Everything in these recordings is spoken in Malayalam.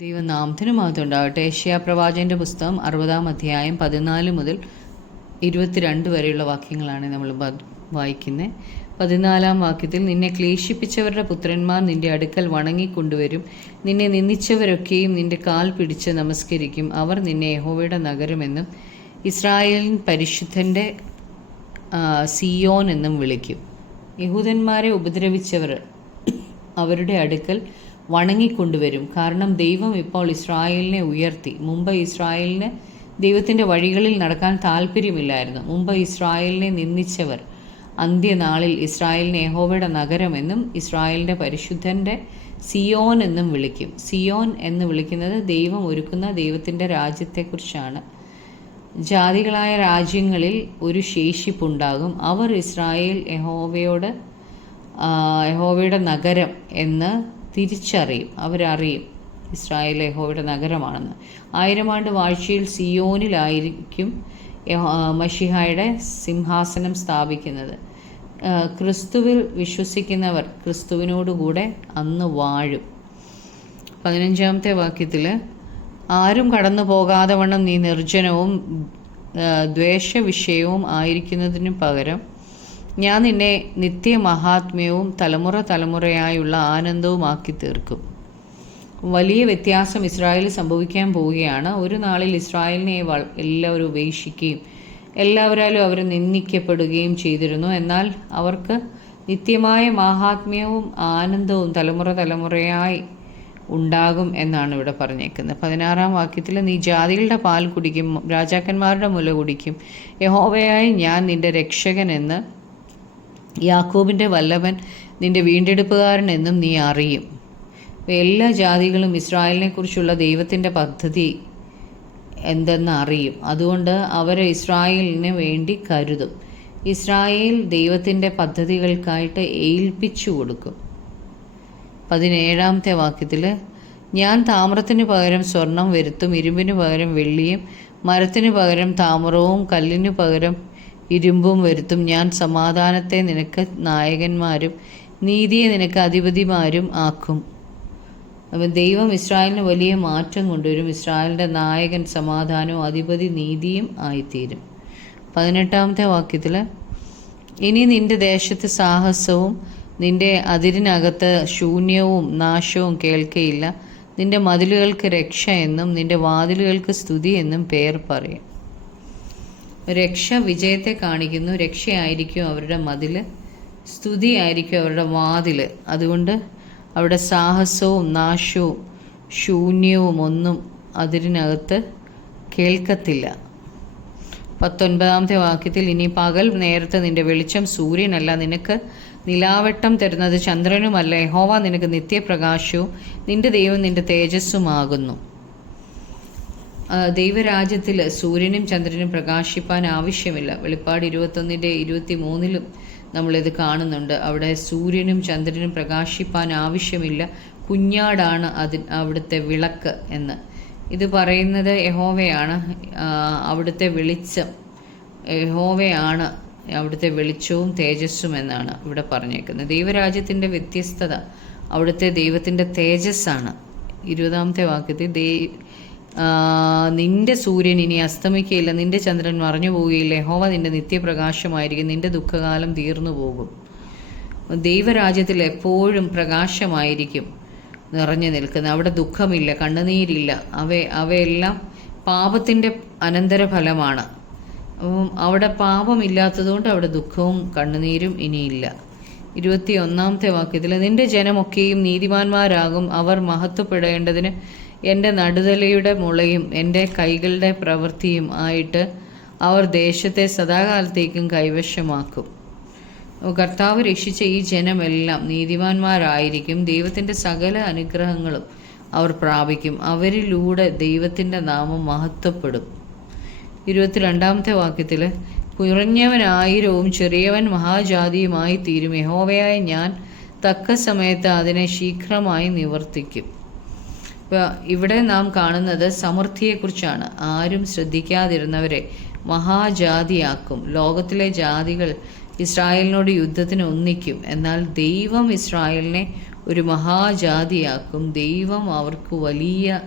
ദൈവനാമത്തിന് മഹത്വം ഉണ്ടാകട്ടെ. ഏശയ്യാ പ്രവാചകന്റെ പുസ്തകം 60-ാം അധ്യായം 14 മുതൽ 22 വരെയുള്ള വാക്യങ്ങളാണ് നമ്മൾ വായിക്കുന്നത്. 14-ാം വാക്യത്തിൽ, നിന്നെ ക്ലേശിപ്പിച്ചവരുടെ പുത്രന്മാർ നിന്റെ അടുക്കൽ വണങ്ങിക്കൊണ്ടുവരും. നിന്നെ നിന്ദിച്ചവരൊക്കെയും നിന്റെ കാൽ പിടിച്ച് നമസ്കരിക്കും. അവർ നിന്നെ യഹോവയുടെ നഗരമെന്നും ഇസ്രായേലിൻ പരിശുദ്ധന്റെ സിയോൻ എന്നും വിളിക്കും. യഹൂദന്മാരെ ഉപദ്രവിച്ചവർ അവരുടെ അടുക്കൽ വണങ്ങിക്കൊണ്ടുവരും. കാരണം ദൈവം ഇപ്പോൾ ഇസ്രായേലിനെ ഉയർത്തി. മുമ്പ് ഇസ്രായേലിന് ദൈവത്തിൻ്റെ വഴികളിൽ നടക്കാൻ താല്പര്യമില്ലായിരുന്നു. മുമ്പ് ഇസ്രായേലിനെ നിന്ദിച്ചവർ അന്ത്യനാളിൽ ഇസ്രായേലിനെ യഹോവയുടെ നഗരമെന്നും ഇസ്രായേലിൻ്റെ പരിശുദ്ധൻ്റെ സിയോൻ എന്നും വിളിക്കും. സിയോൻ എന്ന് വിളിക്കുന്നത് ദൈവം ഒരുക്കുന്ന ദൈവത്തിൻ്റെ രാജ്യത്തെക്കുറിച്ചാണ്. ജാതികളായ രാജ്യങ്ങളിൽ ഒരു ശേഷിപ്പുണ്ടാകും. അവർ ഇസ്രായേൽ യഹോവയുടെ നഗരം എന്ന് തിരിച്ചറിയും. അവരറിയും ഇസ്രായേൽ യഹോവയുടെ നഗരമാണെന്ന്. 1000 ആണ്ട് വാഴ്ചയിൽ സിയോനിലായിരിക്കും മശിഹായുടെ സിംഹാസനം സ്ഥാപിക്കുന്നത്. ക്രിസ്തുവിൽ വിശ്വസിക്കുന്നവർ ക്രിസ്തുവിനോടുകൂടെ അന്ന് വാഴും. 15-ാമത്തെ വാക്യത്തിൽ, ആരും കടന്നു പോകാതെ വണ്ണം നീ നിർജ്ജനവും ദ്വേഷവിഷയവും ആയിരിക്കുന്നതിനു പകരം ഞാൻ നിന്നെ നിത്യമഹാത്മ്യവും തലമുറ തലമുറയായുള്ള ആനന്ദവുമാക്കി തീർക്കും. വലിയ വ്യത്യാസം ഇസ്രായേലിൽ സംഭവിക്കാൻ പോവുകയാണ്. ഒരു നാളിൽ ഇസ്രായേലിനെ എല്ലാവരും ഉപേക്ഷിക്കുകയും എല്ലാവരാലും അവർ നിന്ദിക്കപ്പെടുകയും ചെയ്തിരുന്നു. എന്നാൽ അവർക്ക് നിത്യമായ മഹാത്മ്യവും ആനന്ദവും തലമുറ തലമുറയായി ഉണ്ടാകും എന്നാണ് ഇവിടെ പറഞ്ഞേക്കുന്നത്. 16-ാം വാക്യത്തിൽ, നീ ജാതികളുടെ പാൽ കുടിക്കും, രാജാക്കന്മാരുടെ മുല കുടിക്കും. യഹോവയായി ഞാൻ നിന്റെ രക്ഷകൻ എന്ന്, യാക്കോബിൻ്റെ വല്ലഭൻ നിന്റെ വീണ്ടെടുപ്പുകാരൻ എന്നും നീ അറിയും. എല്ലാ ജാതികളും ഇസ്രായേലിനെ കുറിച്ചുള്ള ദൈവത്തിൻ്റെ പദ്ധതി എന്തെന്ന് അറിയും. അതുകൊണ്ട് അവർ ഇസ്രായേലിന് വേണ്ടി കരുതും. ഇസ്രായേൽ ദൈവത്തിൻ്റെ പദ്ധതികൾക്കായിട്ട് ഏൽപ്പിച്ചു കൊടുക്കും. 17-ാമത്തെ വാക്യത്തിൽ, ഞാൻ താമ്രത്തിന് പകരം സ്വർണം വരുത്തും, ഇരുമ്പിന് പകരം വെള്ളിയും, മരത്തിന് പകരം താമ്രവും കല്ലിനു പകരം ഇരുമ്പും വരുത്തും. ഞാൻ സമാധാനത്തെ നിനക്ക് നായകന്മാരും നീതിയെ നിനക്ക് അധിപതിമാരും ആക്കും. അപ്പം ദൈവം ഇസ്രായേലിന് വലിയ മാറ്റം കൊണ്ടുവരും. ഇസ്രായേലിൻ്റെ നായകൻ സമാധാനവും അധിപതി നീതിയും ആയിത്തീരും. 18-ാമത്തെ വാക്യത്തിൽ, ഇനി നിന്റെ ദേശത്ത് സാഹസവും നിന്റെ അതിരിനകത്ത് ശൂന്യവും നാശവും കേൾക്കയില്ല. നിന്റെ മതിലുകൾക്ക് രക്ഷ എന്നും നിന്റെ വാതിലുകൾക്ക് സ്തുതി എന്നും പേർ പറയും. രക്ഷ വിജയത്തെ കാണിക്കുന്നു. രക്ഷയായിരിക്കും അവരുടെ മതിൽ, സ്തുതിയായിരിക്കും അവരുടെ വാതിൽ. അതുകൊണ്ട് അവിടെ സാഹസവും നാശവും ശൂന്യവും ഒന്നും അതിരിനകത്ത് കേൾക്കത്തില്ല. 19-ാമത്തെ വാക്യത്തിൽ, ഇനി പകൽ നേരത്ത് നിന്റെ വെളിച്ചം സൂര്യനല്ല, നിനക്ക് നിലാവെട്ടം തരുന്നത് ചന്ദ്രനുമല്ല. യഹോവ നിനക്ക് നിത്യപ്രകാശവും നിന്റെ ദൈവം നിന്റെ തേജസ്സുമാകുന്നു. ദൈവരാജ്യത്തിൽ സൂര്യനും ചന്ദ്രനും പ്രകാശിപ്പാൻ ആവശ്യമില്ല. വെളിപ്പാട് 21-23 നമ്മളിത് കാണുന്നുണ്ട്. അവിടെ സൂര്യനും ചന്ദ്രനും പ്രകാശിപ്പാൻ ആവശ്യമില്ല, കുഞ്ഞാടാണ് അവിടുത്തെ വിളക്ക് എന്ന്. ഇത് പറയുന്നത് യഹോവയാണ്. അവിടുത്തെ വെളിച്ചം യഹോവയാണ്, അവിടുത്തെ വെളിച്ചവും തേജസ്സും എന്നാണ് ഇവിടെ പറഞ്ഞേക്കുന്നത്. ദൈവരാജ്യത്തിൻ്റെ വ്യത്യസ്തത അവിടുത്തെ ദൈവത്തിൻ്റെ തേജസ്സാണ്. 20-ാമത്തെ വാക്യത്തിൽ, നിന്റെ സൂര്യൻ ഇനി അസ്തമിക്കുകയില്ല, നിന്റെ ചന്ദ്രൻ മറഞ്ഞു പോവുകയില്ല. യഹോവ നിന്റെ നിത്യപ്രകാശമായിരിക്കും, നിന്റെ ദുഃഖകാലം തീർന്നു പോകും. ദൈവരാജ്യത്തിൽ എപ്പോഴും പ്രകാശമായിരിക്കും നിറഞ്ഞു നിൽക്കുന്നത്. അവിടെ ദുഃഖമില്ല, കണ്ണുനീരില്ല. അവയെല്ലാം പാപത്തിൻ്റെ അനന്തരഫലമാണ്. അവിടെ പാപമില്ലാത്തതുകൊണ്ട് അവിടെ ദുഃഖവും കണ്ണുനീരും ഇനിയില്ല. 21-ാമത്തെ വാക്യത്തിൽ, നിന്റെ ജനമൊക്കെയും നീതിമാന്മാരാകും. അവർ മഹത്വപ്പെടേണ്ടതിന് എൻ്റെ നടുതലയുടെ മുളയും എൻ്റെ കൈകളുടെ പ്രവൃത്തിയും ആയിട്ട് അവർ ദേശത്തെ സദാകാലത്തേക്കും കൈവശമാക്കും. കർത്താവ് രക്ഷിച്ച ഈ ജനമെല്ലാം നീതിമാന്മാരായിരിക്കും. ദൈവത്തിൻ്റെ സകല അനുഗ്രഹങ്ങളും അവർ പ്രാപിക്കും. അവരിലൂടെ ദൈവത്തിൻ്റെ നാമം മഹത്വപ്പെടും. 22-ാമത്തെ വാക്യത്തിൽ, കുറഞ്ഞവൻ 1000-ഉം ചെറിയവൻ മഹാജാതിയുമായി തീരും. യഹോവയായ ഞാൻ തക്ക സമയത്ത് അതിനെ ശീഘ്രമായി നിവർത്തിക്കും. ഇവിടെ നാം കാണുന്നത് സമൃദ്ധിയെക്കുറിച്ചാണ്. ആരും ശ്രദ്ധിക്കാതിരുന്നവരെ മഹാജാതിയാക്കും. ലോകത്തിലെ ജാതികൾ ഇസ്രായേലിനോട് യുദ്ധത്തിന് ഒന്നിക്കും. എന്നാൽ ദൈവം ഇസ്രായേലിനെ ഒരു മഹാജാതിയാക്കും. ദൈവം അവർക്ക് വലിയ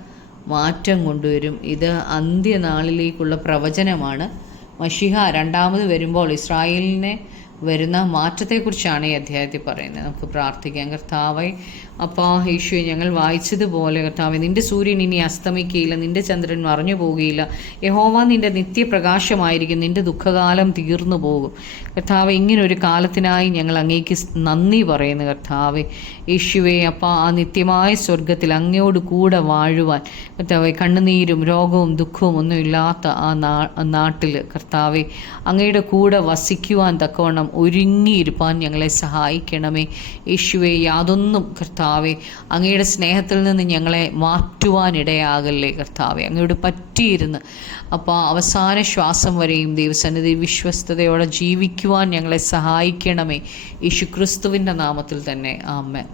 മാറ്റം കൊണ്ടുവരും. ഇത് അന്ത്യനാളിലേക്കുള്ള പ്രവചനമാണ്. മശിഹ രണ്ടാമത് വരുമ്പോൾ ഇസ്രായേലിനെ വരുന്ന മാറ്റത്തെക്കുറിച്ചാണ് ഈ അധ്യായത്തിൽ പറയുന്നത്. നമുക്ക് പ്രാർത്ഥിക്കാം. കർത്താവേ, അപ്പാ യേശുവേ, ഞങ്ങൾ വായിച്ചതുപോലെ കർത്താവേ, നിന്റെ സൂര്യൻ ഇനി അസ്തമിക്കുകയില്ല, നിന്റെ ചന്ദ്രൻ മറഞ്ഞു പോവുകയില്ല. യഹോവ നിന്റെ നിത്യപ്രകാശമായിരിക്കും, നിന്റെ ദുഃഖകാലം തീർന്നു പോകും. കർത്താവെ, ഇങ്ങനൊരു കാലത്തിനായി ഞങ്ങൾ അങ്ങേക്ക് നന്ദി പറയുന്നു. കർത്താവെ യേശുവേ, അപ്പാ, ആ നിത്യമായ സ്വർഗത്തിൽ അങ്ങയോട് കൂടെ വാഴുവാൻ കർത്താവെ, കണ്ണുനീരും രോഗവും ദുഃഖവും ഒന്നും ഇല്ലാത്ത ആ നാട്ടിൽ കർത്താവെ, അങ്ങയുടെ കൂടെ വസിക്കുവാൻ തക്കവണ്ണം ഒരുങ്ങിയിരുപ്പാൻ ഞങ്ങളെ സഹായിക്കണമേ. യേശുവേ, യാതൊന്നും കർത്താവെ അങ്ങയുടെ സ്നേഹത്തിൽ നിന്ന് ഞങ്ങളെ മാറ്റുവാനിടയാകല്ലേ. കർത്താവെ, അങ്ങയോട് പറ്റിയിരുന്ന് അപ്പോൾ അവസാന ശ്വാസം വരെയും ദൈവസന്നിധി വിശ്വസ്തയോടെ ജീവിക്കുവാൻ ഞങ്ങളെ സഹായിക്കണമേ. യേശു ക്രിസ്തുവിൻ്റെ നാമത്തിൽ തന്നെ. ആമേൻ.